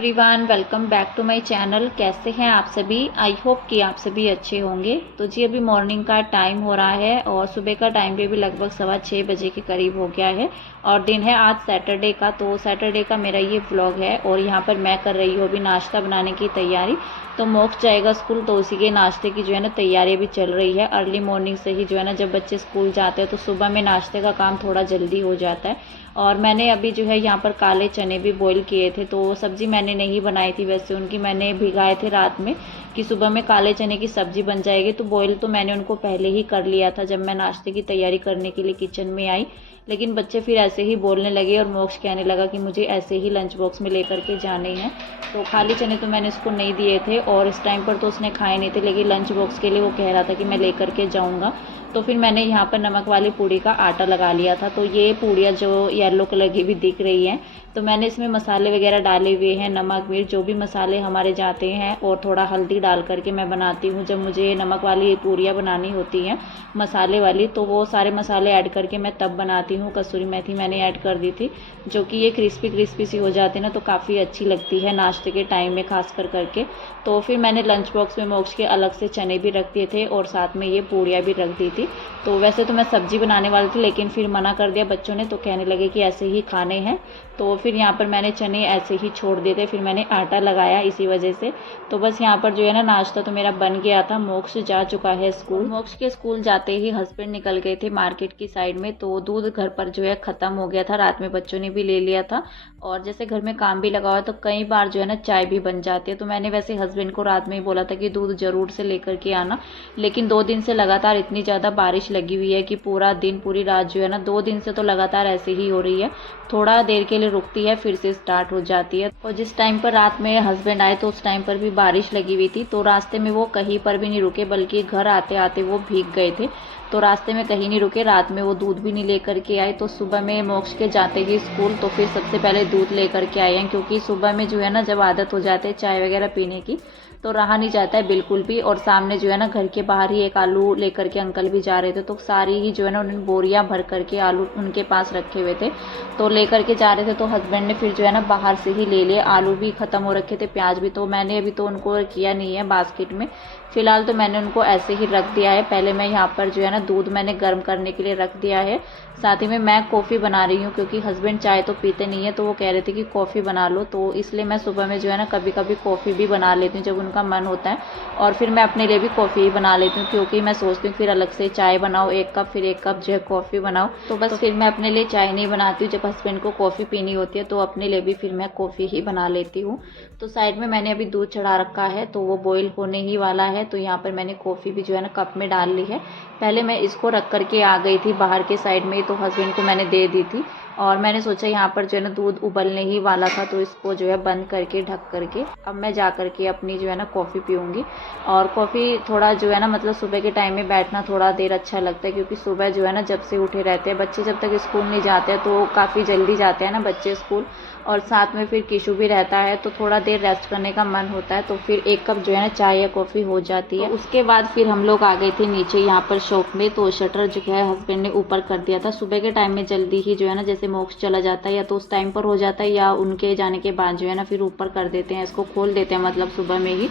Everyone, welcome back to my channel. कैसे हैं आप सभी? आई होप कि आप सभी अच्छे होंगे। तो जी अभी मॉर्निंग का टाइम हो रहा है और सुबह का टाइम भी लगभग 6:15 बजे के करीब हो गया है और दिन है आज सैटरडे का। तो सैटरडे का मेरा ये व्लॉग है और यहाँ पर मैं कर रही हूँ अभी नाश्ता बनाने की तैयारी। तो मोक्ष जाएगा स्कूल तो उसी के नाश्ते की जो है ना तैयारी भी चल रही है। अर्ली मॉर्निंग से ही जो है ना जब बच्चे स्कूल जाते हैं तो सुबह में नाश्ते का काम थोड़ा जल्दी हो जाता है। और मैंने अभी जो है यहाँ पर काले चने भी बॉईल किए थे। तो सब्ज़ी मैंने नहीं बनाई थी, वैसे उनकी मैंने भिगाए थे रात में कि सुबह में काले चने की सब्ज़ी बन जाएगी। तो बॉईल तो मैंने उनको पहले ही कर लिया था जब मैं नाश्ते की तैयारी करने के लिए किचन में आई। लेकिन बच्चे फिर ऐसे ही बोलने लगे और मोक्ष कहने लगा कि मुझे ऐसे ही लंच बॉक्स में लेकर के जाने हैं। तो खाली चने तो मैंने उसको नहीं दिए थे और इस टाइम पर तो उसने खाए नहीं थे, लेकिन लंच बॉक्स के लिए वो कह रहा था कि मैं लेकर के जाऊँगा। तो फिर मैंने यहाँ पर नमक वाली पूड़ी का आटा लगा लिया था। तो ये पूड़ियाँ जो येलो कलर की भी दिख रही हैं, तो मैंने इसमें मसाले वगैरह डाले हुए हैं, नमक मिर्च जो भी मसाले हमारे जाते हैं, और थोड़ा हल्दी डाल करके मैं बनाती हूँ। जब मुझे नमक वाली पूड़ियाँ बनानी होती हैं मसाले वाली, तो वो सारे मसाले ऐड करके मैं तब बनाती हूँ। कसूरी मेथी मैंने ऐड कर दी थी, जो कि ये क्रिस्पी क्रिस्पी सी हो जाती है ना, तो काफ़ी अच्छी लगती है नाश्ते के टाइम में खास कर करके। तो फिर मैंने लंच बॉक्स में मोक्ष के अलग से चने भी रख दिए थे और साथ में ये पूड़ियाँ भी रख दी थी। तो वैसे तो मैं सब्जी बनाने वाली थी, लेकिन फिर मना कर दिया बच्चों ने, तो कहने लगे कि ऐसे ही खाने हैं। तो फिर यहाँ पर मैंने चने ऐसे ही छोड़ दिए थे, फिर मैंने आटा लगाया इसी वजह से। तो बस यहाँ पर जो है ना नाश्ता तो मेरा बन गया था। मोक्ष जा चुका है स्कूल। मोक्ष के स्कूल जाते ही हस्बैंड निकल गए थे मार्केट की साइड में। तो दूध घर पर जो है ख़त्म हो गया था, रात में बच्चों ने भी ले लिया था। और जैसे घर में काम भी लगा हुआ है तो कई बार जो है ना चाय भी बन जाती है। तो मैंने वैसे हस्बैंड को रात में ही बोला था कि दूध ज़रूर से लेकर के आना, लेकिन 2 दिन से लगातार इतनी ज़्यादा बारिश लगी हुई है कि पूरा दिन पूरी रात जो है ना 2 दिन से तो लगातार ऐसे ही हो रही है। थोड़ा देर के लिए रुकती है, फिर से स्टार्ट हो जाती है। और जिस टाइम पर रात में हस्बैंड आए तो उस टाइम पर भी बारिश लगी हुई थी। तो रास्ते में वो कहीं पर भी नहीं रुके, बल्कि घर आते आते वो भीग गए थे। तो रास्ते में कहीं नहीं रुके, रात में वो दूध भी नहीं लेकर के आए। तो सुबह में मोक्ष के जाते ही स्कूल तो फिर सबसे पहले दूध लेकर के आए हैं, क्योंकि सुबह में जो है ना जब आदत हो जाती है चाय वगैरह पीने की तो रहा नहीं जाता है बिल्कुल भी। और सामने जो है ना घर के बाहर ही एक आलू लेकर के अंकल भी जा रहे थे, तो सारी ही जो है ना उन्होंने बोरियां भर करके आलू उनके पास रखे हुए थे तो लेकर के जा रहे थे। तो हस्बैंड ने फिर जो है ना बाहर से ही ले लिए। आलू भी ख़त्म हो रखे थे, प्याज भी। तो मैंने अभी तो उनको किया नहीं है बास्केट में, फ़िलहाल तो मैंने उनको ऐसे ही रख दिया है। पहले मैं यहाँ पर जो है ना दूध मैंने गर्म करने के लिए रख दिया है। साथ ही में मैं कॉफ़ी बना रही हूँ, क्योंकि हस्बैंड चाय तो पीते नहीं है, तो वो कह रहे थे कि कॉफ़ी बना लो। तो इसलिए मैं सुबह में जो है ना कभी कभी कॉफ़ी भी बना लेती हूँ जब उनका मन होता है। और फिर मैं अपने लिए भी कॉफ़ी ही बना लेती हूँ, क्योंकि मैं सोचती हूँ फिर अलग से चाय बनाओ 1 कप, फिर 1 कप जो है कॉफ़ी बनाओ। तो बस फिर मैं अपने लिए चाय नहीं बनाती हूँ। जब हस्बैंड को कॉफ़ी पीनी होती है तो अपने लिए भी फिर मैं कॉफ़ी ही बना लेती हूँ। तो साइड में मैंने अभी दूध चढ़ा रखा है, तो वो बॉईल होने ही वाला है। तो यहाँ पर मैंने कॉफ़ी भी जो है ना कप में डाल ली है। पहले मैं इसको रख करके आ गई थी बाहर के साइड में, तो हस्बैंड को मैंने दे दी थी। और मैंने सोचा यहाँ पर जो है ना दूध उबलने ही वाला था, तो इसको जो है बंद करके ढक करके अब मैं जा करके अपनी जो है ना कॉफ़ी पीऊँगी। और कॉफ़ी थोड़ा जो है ना मतलब सुबह के टाइम में बैठना थोड़ा देर अच्छा लगता है, क्योंकि सुबह जो है ना जब से उठे रहते हैं बच्चे, जब तक स्कूल नहीं जाते हैं तो काफ़ी जल्दी जाते हैं ना बच्चे स्कूल, और साथ में फिर किशु भी रहता है, तो थोड़ा देर रेस्ट करने का मन होता है। तो फिर 1 कप जो है ना चाय या कॉफ़ी हो जाती है। तो उसके बाद फिर हम लोग आ गए थे नीचे यहाँ पर शॉप में। तो शटर जो है हस्बैंड ने ऊपर कर दिया था। सुबह के टाइम में जल्दी ही जो है ना जैसे मोक्ष चला जाता है या तो उस टाइम पर हो जाता है, या उनके जाने के बाद जो है ना फिर ऊपर कर देते हैं, इसको खोल देते हैं मतलब सुबह में ही।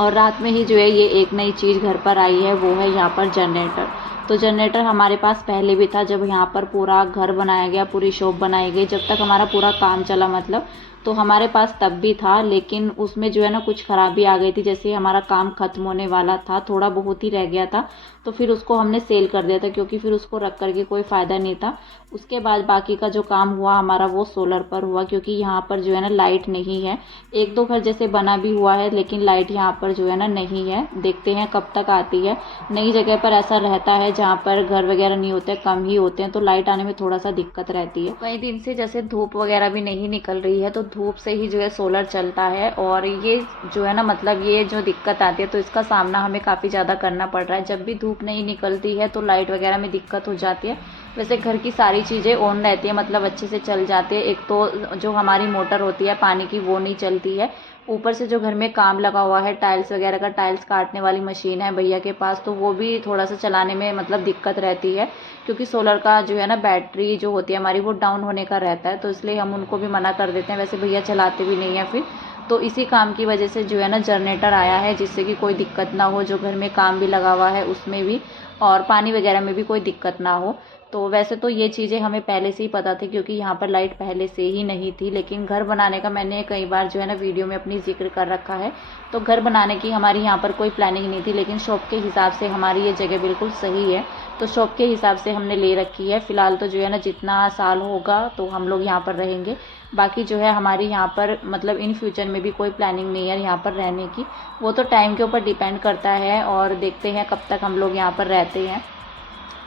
और रात में ही जो है ये एक नई चीज़ घर पर आई है, वो है यहाँ पर जनरेटर। तो जनरेटर हमारे पास पहले भी था, जब यहाँ पर पूरा घर बनाया गया, पूरी शॉप बनाई गई, जब तक हमारा पूरा काम चला मतलब, तो हमारे पास तब भी था। लेकिन उसमें जो है ना कुछ खराबी आ गई थी, जैसे हमारा काम ख़त्म होने वाला था, थोड़ा बहुत ही रह गया था, तो फिर उसको हमने सेल कर दिया था, क्योंकि फिर उसको रख करके कोई फ़ायदा नहीं था। उसके बाद बाकी का जो काम हुआ हमारा वो सोलर पर हुआ, क्योंकि यहाँ पर जो है ना लाइट नहीं है। 1-2 घर जैसे बना भी हुआ है, लेकिन लाइट यहाँ पर जो है ना नहीं है। देखते हैं कब तक आती है। नई जगह पर ऐसा रहता है जहाँ पर घर वगैरह नहीं होते, कम ही होते हैं, तो लाइट आने में थोड़ा सा दिक्कत रहती है। कई दिन से जैसे धूप वगैरह भी नहीं निकल रही है, तो धूप से ही जो है सोलर चलता है। और ये जो है ना मतलब ये जो दिक्कत आती है तो इसका सामना हमें काफ़ी ज़्यादा करना पड़ रहा है। जब भी धूप नहीं निकलती है तो लाइट वगैरह में दिक्कत हो जाती है। वैसे घर की सारी चीज़ें ऑन रहती है, मतलब अच्छे से चल जाती है। एक तो जो हमारी मोटर होती है पानी की वो नहीं चलती है, ऊपर से जो घर में काम लगा हुआ है टाइल्स वगैरह का, टाइल्स काटने वाली मशीन है भैया के पास, तो वो भी थोड़ा सा चलाने में मतलब दिक्कत रहती है, क्योंकि सोलर का जो है ना बैटरी जो होती है हमारी वो डाउन होने का रहता है। तो इसलिए हम उनको भी मना कर देते हैं, वैसे भैया चलाते भी नहीं है फिर। तो इसी काम की वजह से जो है ना जनरेटर आया है, जिससे कि कोई दिक्कत ना हो, जो घर में काम भी लगा हुआ है उसमें भी, और पानी वगैरह में भी कोई दिक्कत ना हो। तो वैसे तो ये चीज़ें हमें पहले से ही पता थी, क्योंकि यहाँ पर लाइट पहले से ही नहीं थी, लेकिन घर बनाने का मैंने कई बार जो है ना वीडियो में अपनी जिक्र कर रखा है। तो घर बनाने की हमारी यहाँ पर कोई प्लानिंग नहीं थी, लेकिन शॉप के हिसाब से हमारी ये जगह बिल्कुल सही है, तो शॉप के हिसाब से हमने ले रखी है। फ़िलहाल तो जो है ना जितना साल होगा तो हम लोग यहाँ पर रहेंगे। बाकी जो है हमारी यहाँ पर मतलब इन फ्यूचर में भी कोई प्लानिंग नहीं है यहाँ पर रहने की, वो तो टाइम के ऊपर डिपेंड करता है, और देखते हैं कब तक हम लोग यहाँ पर रहते हैं।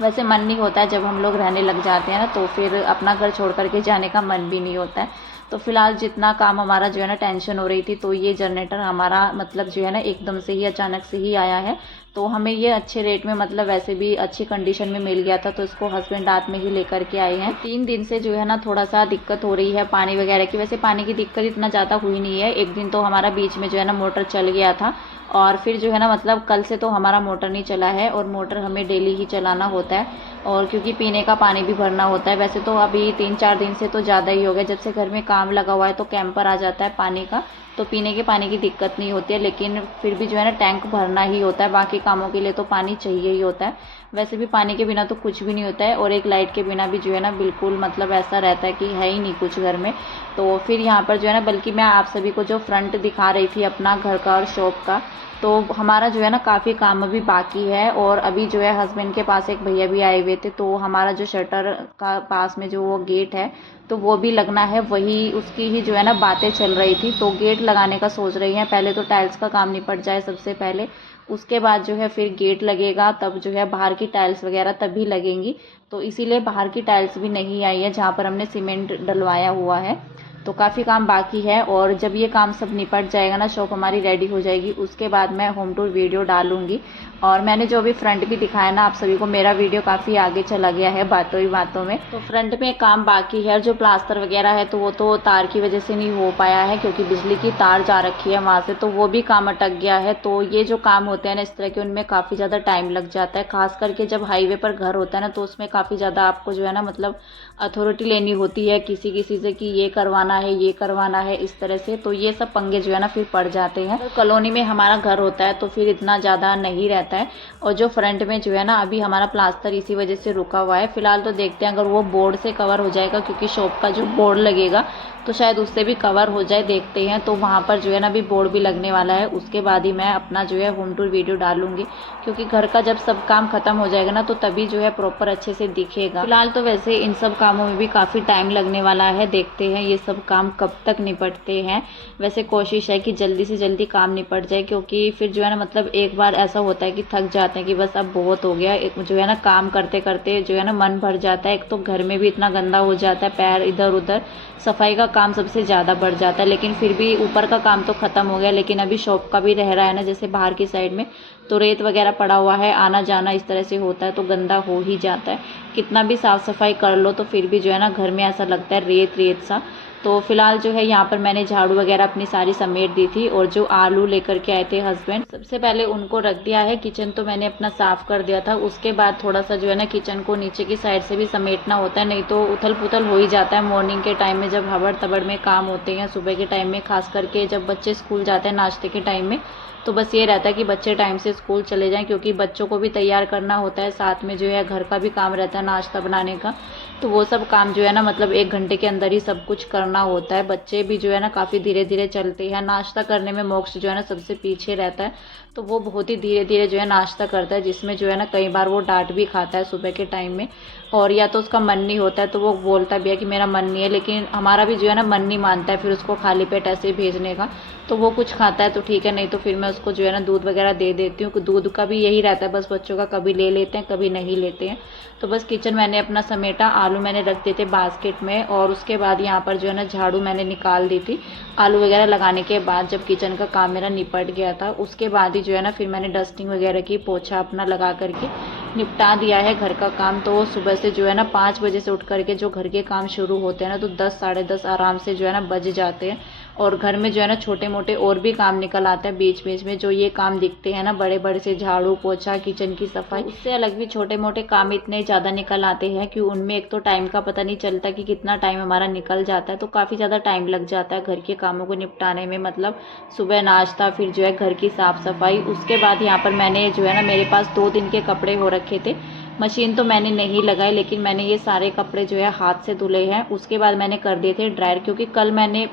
वैसे मन नहीं होता है जब हम लोग रहने लग जाते हैं ना, तो फिर अपना घर छोड़ कर के जाने का मन भी नहीं होता है। तो फिलहाल जितना काम हमारा जो है ना टेंशन हो रही थी, तो ये जनरेटर हमारा मतलब जो है ना एकदम से ही अचानक से ही आया है। तो हमें ये अच्छे रेट में मतलब वैसे भी अच्छी कंडीशन में मिल गया था, तो इसको हस्बैंड रात में ही लेकर के आए हैं। 3 दिन से जो है ना थोड़ा सा दिक्कत हो रही है पानी वगैरह की। वैसे पानी की दिक्कत इतना ज़्यादा हुई नहीं है, एक दिन तो हमारा बीच में जो है ना मोटर चल गया था, और फिर जो है ना मतलब कल से तो हमारा मोटर नहीं चला है, और मोटर हमें डेली ही चलाना होता है, और क्योंकि पीने का पानी भी भरना होता है। वैसे तो अभी 3-4 दिन से तो ज़्यादा ही हो गया, जब से घर में काम लगा हुआ है तो कैंपर आ जाता है पानी का, तो पीने के पानी की दिक्कत नहीं होती है, लेकिन फिर भी जो है ना टैंक भरना ही होता है, बाकी कामों के लिए तो पानी चाहिए ही होता है। वैसे भी पानी के बिना तो कुछ भी नहीं होता है, और एक लाइट के बिना भी जो है ना बिल्कुल मतलब ऐसा रहता है कि है ही नहीं कुछ घर में। तो फिर यहाँ पर जो है ना, बल्कि मैं आप सभी को जो फ्रंट दिखा रही थी अपना घर का और शॉप का, तो हमारा जो है ना काफ़ी काम अभी बाकी है। और अभी जो है हस्बैंड के पास एक भैया भी आए हुए थे, तो हमारा जो शटर का पास में जो वो गेट है तो वो भी लगना है, वही उसकी ही जो है ना बातें चल रही थी। तो गेट लगाने का सोच रही हैं, पहले तो टाइल्स का काम निपट जाए सबसे पहले, उसके बाद जो है फिर गेट लगेगा, तब जो है बाहर की टाइल्स वगैरह तभी लगेंगी। तो इसीलिए बाहर की टाइल्स भी नहीं आई है जहाँ पर हमने सीमेंट डलवाया हुआ है, तो काफ़ी काम बाकी है। और जब ये काम सब निपट जाएगा ना, शॉप हमारी रेडी हो जाएगी, उसके बाद मैं होम टूर वीडियो डालूंगी। और मैंने जो अभी फ्रंट भी दिखाया ना आप सभी को, मेरा वीडियो काफ़ी आगे चला गया है बातों ही बातों में। तो फ्रंट में काम बाकी है, जो प्लास्टर वगैरह है तो वो तो तार की वजह से नहीं हो पाया है, क्योंकि बिजली की तार जा रखी है वहाँ से, तो वो भी काम अटक गया है। तो ये जो काम होते हैं ना इस तरह के, उनमें काफ़ी ज़्यादा टाइम लग जाता है, खास करके जब हाईवे पर घर होता है ना, तो उसमें काफ़ी ज़्यादा आपको जो है ना मतलब अथॉरिटी लेनी होती है किसी किसी से कि ये करवाना है ये करवाना है, इस तरह से। तो ये सब पंगे जो है ना फिर पड़ जाते हैं। तो कॉलोनी में हमारा घर होता है तो फिर इतना ज़्यादा नहीं रहता है। और जो फ्रंट में जो है ना अभी हमारा प्लास्टर इसी वजह से रुका हुआ है। फिलहाल तो देखते हैं, अगर वो बोर्ड से कवर हो जाएगा, क्योंकि शॉप का जो बोर्ड लगेगा तो शायद उससे भी कवर हो जाए, देखते हैं। तो वहाँ पर जो है ना अभी बोर्ड भी लगने वाला है, उसके बाद ही मैं अपना जो है होम टूर वीडियो डालूंगी, क्योंकि घर का जब सब काम खत्म हो जाएगा ना तो तभी जो है प्रॉपर अच्छे से दिखेगा। फिलहाल तो वैसे इन सब कामों में भी काफ़ी टाइम लगने वाला है, देखते हैं ये सब काम कब तक निपटते हैं। वैसे कोशिश है कि जल्दी से जल्दी काम निपट जाए, क्योंकि फिर जो है ना मतलब एक बार ऐसा होता है कि थक जाते हैं कि बस अब बहुत हो गया, एक जो है ना काम करते करते जो है ना मन भर जाता है। एक तो घर में भी इतना गंदा हो जाता है, पैर इधर उधर, सफाई का काम सबसे ज़्यादा बढ़ जाता है। लेकिन फिर भी ऊपर का काम तो ख़त्म हो गया, लेकिन अभी शॉप का भी रह रहा है ना, जैसे बाहर की साइड में तो रेत वगैरह पड़ा हुआ है, आना जाना इस तरह से होता है, तो गंदा हो ही जाता है। कितना भी साफ़ सफाई कर लो तो फिर भी जो है ना घर में ऐसा लगता है रेत रेत सा। तो फिलहाल जो है यहाँ पर मैंने झाड़ू वगैरह अपनी सारी समेट दी थी, और जो आलू लेकर के आए थे हस्बैंड, सबसे पहले उनको रख दिया है। किचन तो मैंने अपना साफ़ कर दिया था, उसके बाद थोड़ा सा जो है ना किचन को नीचे की साइड से भी समेटना होता है, नहीं तो उथल पुथल हो ही जाता है मॉर्निंग के टाइम में, जब हबड़ तबड़ में काम होते हैं सुबह के टाइम में, खास करके जब बच्चे स्कूल जाते हैं नाश्ते के टाइम में। तो बस ये रहता है कि बच्चे टाइम से स्कूल चले जाएं, क्योंकि बच्चों को भी तैयार करना होता है, साथ में जो है घर का भी काम रहता है नाश्ता बनाने का। तो वो सब काम जो है ना मतलब 1 घंटे के अंदर ही सब कुछ करना होता है। बच्चे भी जो है ना काफ़ी धीरे धीरे चलते हैं, नाश्ता करने में मोक्ष जो है ना सबसे पीछे रहता है, तो वो बहुत ही धीरे धीरे जो है नाश्ता करता है, जिसमें जो है ना कई बार वो डांट भी खाता है सुबह के टाइम में, और या तो उसका मन नहीं होता है तो वो बोलता भी है कि मेरा मन नहीं है, लेकिन हमारा भी जो है ना मन नहीं मानता है फिर उसको खाली पेट ऐसे ही भेजने का। तो वो कुछ खाता है तो ठीक है, नहीं तो फिर मैं उसको जो है ना दूध वगैरह दे देती हूँ। दूध का भी यही रहता है, बस बच्चों का कभी ले लेते हैं कभी नहीं लेते हैं। तो बस किचन मैंने अपना समेटा, आलू मैंने रख दिए थे बास्केट में, और उसके बाद यहाँ पर जो है ना झाड़ू मैंने निकाल दी थी। आलू वगैरह लगाने के बाद जब किचन का काम मेरा निपट गया था, उसके बाद ही जो है ना फिर मैंने डस्टिंग वगैरह की, पोछा अपना लगा करके निपटा दिया है घर का काम। तो सुबह से जो है ना 5 बजे से उठ करके जो घर के काम शुरू होते हैं ना, तो 10 साढ़े 10 आराम से जो है ना बज जाते हैं। और घर में जो है ना छोटे मोटे और भी काम निकल आते हैं बीच बीच में, जो ये काम दिखते हैं ना बड़े बड़े से झाड़ू पोछा किचन की सफाई, उससे अलग भी छोटे मोटे काम इतने ज़्यादा निकल आते हैं कि उनमें एक तो टाइम का पता नहीं चलता कि कितना टाइम हमारा निकल जाता है। तो काफ़ी ज़्यादा टाइम लग जाता है घर के कामों को निपटाने में, मतलब सुबह नाश्ता, फिर जो है घर की साफ़ सफाई। उसके बाद यहाँ पर मैंने जो है ना, मेरे पास 2 दिन के कपड़े हो रखे थे। मशीन तो मैंने नहीं लगाई, लेकिन मैंने ये सारे कपड़े जो है हाथ से धुले हैं। उसके बाद मैंने कर दिए थे ड्रायर, क्योंकि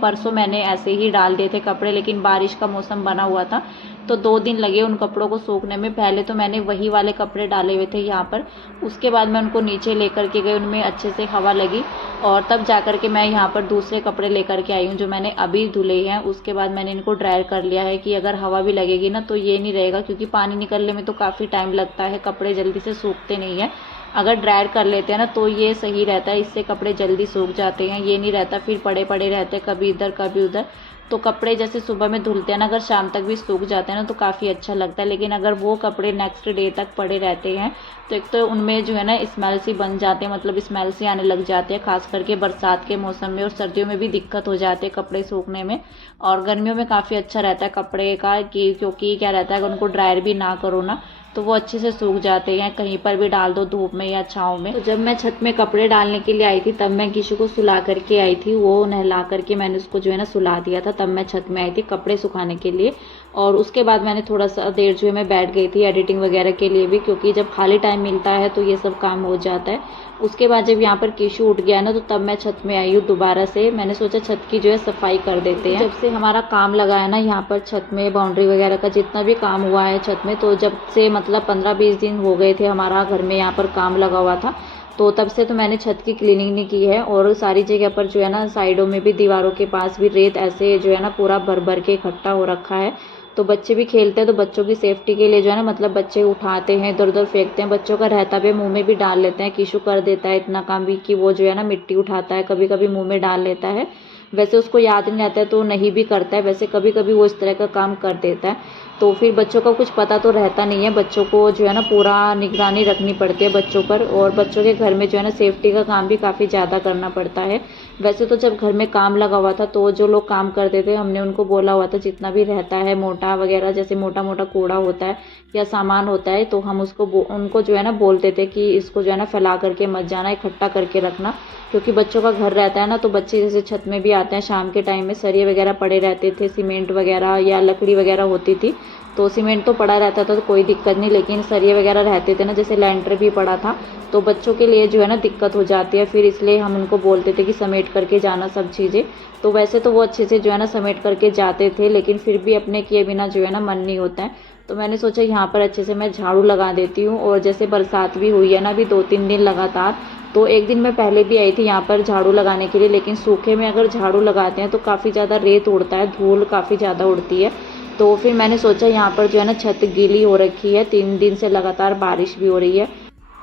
परसों मैंने ऐसे ही डाल दिए थे कपड़े, लेकिन बारिश का मौसम बना हुआ था तो 2 दिन लगे उन कपड़ों को सूखने में। पहले तो मैंने वही वाले कपड़े डाले हुए थे यहाँ पर, उसके बाद मैं उनको नीचे लेकर के गई, उनमें अच्छे से हवा लगी और तब जा कर के मैं यहाँ पर दूसरे कपड़े लेकर के आई हूँ जो मैंने अभी धुले हैं। उसके बाद मैंने इनको ड्रायर कर लिया है कि अगर हवा भी लगेगी ना तो ये नहीं रहेगा, क्योंकि पानी निकलने में तो काफ़ी टाइम लगता है, कपड़े जल्दी से सूखते नहीं है। अगर ड्रायर कर लेते हैं ना तो ये सही रहता है, इससे कपड़े जल्दी सूख जाते हैं। ये नहीं रहता फिर पड़े पड़े रहते हैं कभी इधर कभी उधर। तो कपड़े जैसे सुबह में धुलते हैं ना, अगर शाम तक भी सूख जाते हैं ना तो काफ़ी अच्छा लगता है। लेकिन अगर वो कपड़े नेक्स्ट डे तक पड़े रहते हैं तो एक तो उनमें जो है ना स्मेल सी बन जाते हैं, मतलब स्मेल सी आने लग जाते हैं, खास करके बरसात के मौसम में। और सर्दियों में भी दिक्कत हो जाती है कपड़े सूखने में। और गर्मियों में काफ़ी अच्छा रहता है कपड़े का कि क्योंकि क्या रहता है, अगर उनको ड्रायर भी ना करो ना तो वो अच्छे से सूख जाते हैं, कहीं पर भी डाल दो धूप में या छाँव में। तो जब मैं छत में कपड़े डालने के लिए आई थी तब मैं किशु को सुला करके आई थी, वो नहला करके मैंने उसको जो है ना सुला दिया था। तब मैं छत में आई थी कपड़े सुखाने के लिए। और उसके बाद मैंने थोड़ा सा देर जो है मैं बैठ गई थी एडिटिंग वगैरह के लिए भी, क्योंकि जब खाली टाइम मिलता है तो ये सब काम हो जाता है। उसके बाद जब यहाँ पर किशु उठ गया ना तो तब मैं छत में आई हूँ दोबारा से। मैंने सोचा छत की जो है सफाई कर देते हैं। जब से हमारा काम लगा है ना यहाँ पर छत में, बाउंड्री वगैरह का जितना भी काम हुआ है छत में, तो जब से मतलब 15-20 दिन हो गए थे हमारा घर में यहाँ पर काम लगा हुआ था, तो तब से तो मैंने छत की क्लीनिंग नहीं की है। और सारी जगह पर जो है ना साइडों में भी, दीवारों के पास भी रेत ऐसे जो है ना पूरा भर भर के इकट्ठा हो रखा है। तो बच्चे भी खेलते हैं तो बच्चों की सेफ्टी के लिए जो है ना, मतलब बच्चे उठाते हैं इधर उधर फेंकते हैं, बच्चों का रहता भी मुंह में भी डाल लेते हैं। किशु कर देता है इतना काम भी कि वो जो है ना मिट्टी उठाता है, कभी कभी मुंह में डाल लेता है। वैसे उसको याद नहीं आता है तो नहीं भी करता है, वैसे कभी कभी वो इस तरह का काम कर देता है। तो फिर बच्चों का कुछ पता तो रहता नहीं है, बच्चों को जो है ना पूरा निगरानी रखनी पड़ती है बच्चों पर। और बच्चों के घर में जो है ना सेफ्टी का काम भी काफ़ी ज़्यादा करना पड़ता है। वैसे तो जब घर में काम लगा हुआ था तो जो लोग काम करते थे हमने उनको बोला हुआ था जितना भी रहता है मोटा वगैरह, जैसे मोटा मोटा कूड़ा होता है या सामान होता है, तो हम उनको जो है ना बोलते थे कि इसको जो है ना फैला करके मत जाना, इकट्ठा करके रखना। क्योंकि बच्चों का घर रहता है ना तो बच्चे जैसे छत में भी आते हैं शाम के टाइम में, सरिये वगैरह पड़े रहते थे, सीमेंट वगैरह या लकड़ी वगैरह होती थी, तो सीमेंट तो पड़ा रहता था तो कोई दिक्कत नहीं, लेकिन सरिये वगैरह रहते थे ना, जैसे लेंटर भी पड़ा था, तो बच्चों के लिए जो है ना दिक्कत हो जाती है। फिर इसलिए हम उनको बोलते थे कि समेट करके जाना सब चीज़ें। तो वैसे तो वो अच्छे से जो है ना समेट करके जाते थे, लेकिन फिर भी अपने किए बिना जो है ना मन नहीं होता है। तो मैंने सोचा यहाँ पर अच्छे से मैं झाड़ू लगा देती हूँ। और जैसे बरसात भी हुई है ना अभी 2-3 दिन लगातार, तो एक दिन मैं पहले भी आई थी यहाँ पर झाड़ू लगाने के लिए, लेकिन सूखे में अगर झाड़ू लगाते हैं तो काफ़ी ज़्यादा रेत उड़ता है, धूल काफ़ी ज़्यादा उड़ती है। तो फिर मैंने सोचा यहाँ पर जो है ना छत गीली हो रखी है, 3 दिन से लगातार बारिश भी हो रही है,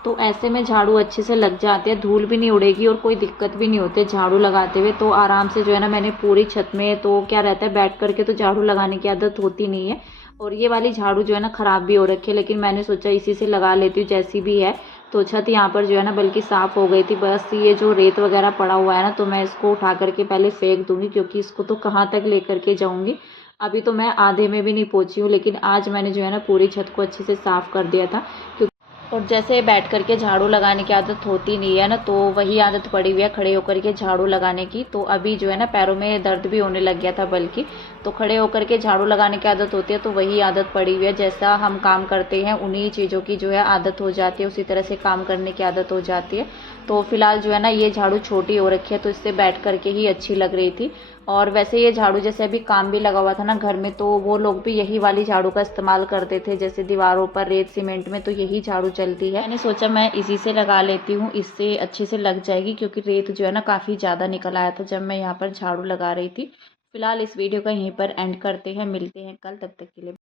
तो ऐसे में झाड़ू अच्छे से लग जाते हैं, धूल भी नहीं उड़ेगी और कोई दिक्कत भी नहीं होती झाड़ू लगाते हुए। तो आराम से जो है ना मैंने पूरी छत में, तो क्या रहता है बैठ करके तो झाड़ू लगाने की आदत होती नहीं है। और ये वाली झाड़ू जो है ना ख़राब भी हो रखी है, लेकिन मैंने सोचा इसी से लगा लेती हूँ जैसी भी है। तो छत यहाँ पर जो है ना बल्कि साफ़ हो गई थी, बस ये जो रेत वगैरह पड़ा हुआ है ना तो मैं इसको उठा करके पहले फेंक दूँगी, क्योंकि इसको तो कहाँ तक लेकर के जाऊँगी। अभी तो मैं आधे में भी नहीं पहुँची हूँ, लेकिन आज मैंने जो है ना पूरी छत को अच्छे से साफ़ कर दिया था। और जैसे बैठ करके झाड़ू लगाने की आदत होती नहीं है ना, तो वही आदत पड़ी हुई है खड़े होकर के झाड़ू लगाने की। तो अभी जो है ना पैरों में दर्द भी होने लग गया था बल्कि, तो खड़े होकर के झाड़ू लगाने की आदत होती है तो वही आदत पड़ी हुई है। जैसा हम काम करते हैं उन्हीं चीज़ों की जो है आदत हो जाती है, उसी तरह से काम करने की आदत हो जाती है। तो फिलहाल जो है ना ये झाड़ू छोटी हो रखी है तो इससे बैठ करके ही अच्छी लग रही थी। और वैसे ये झाड़ू जैसे अभी काम भी लगा हुआ था ना घर में, तो वो लोग भी यही वाली झाड़ू का इस्तेमाल करते थे, जैसे दीवारों पर रेत सीमेंट में तो यही झाड़ू चलती है। मैंने सोचा मैं इसी से लगा लेती हूँ, इससे अच्छे से लग जाएगी, क्योंकि रेत जो है ना काफ़ी ज़्यादा निकल आया था जब मैं यहाँ पर झाड़ू लगा रही थी। फिलहाल इस वीडियो का यहीं पर एंड करते हैं, मिलते हैं कल, तब तक के लिए।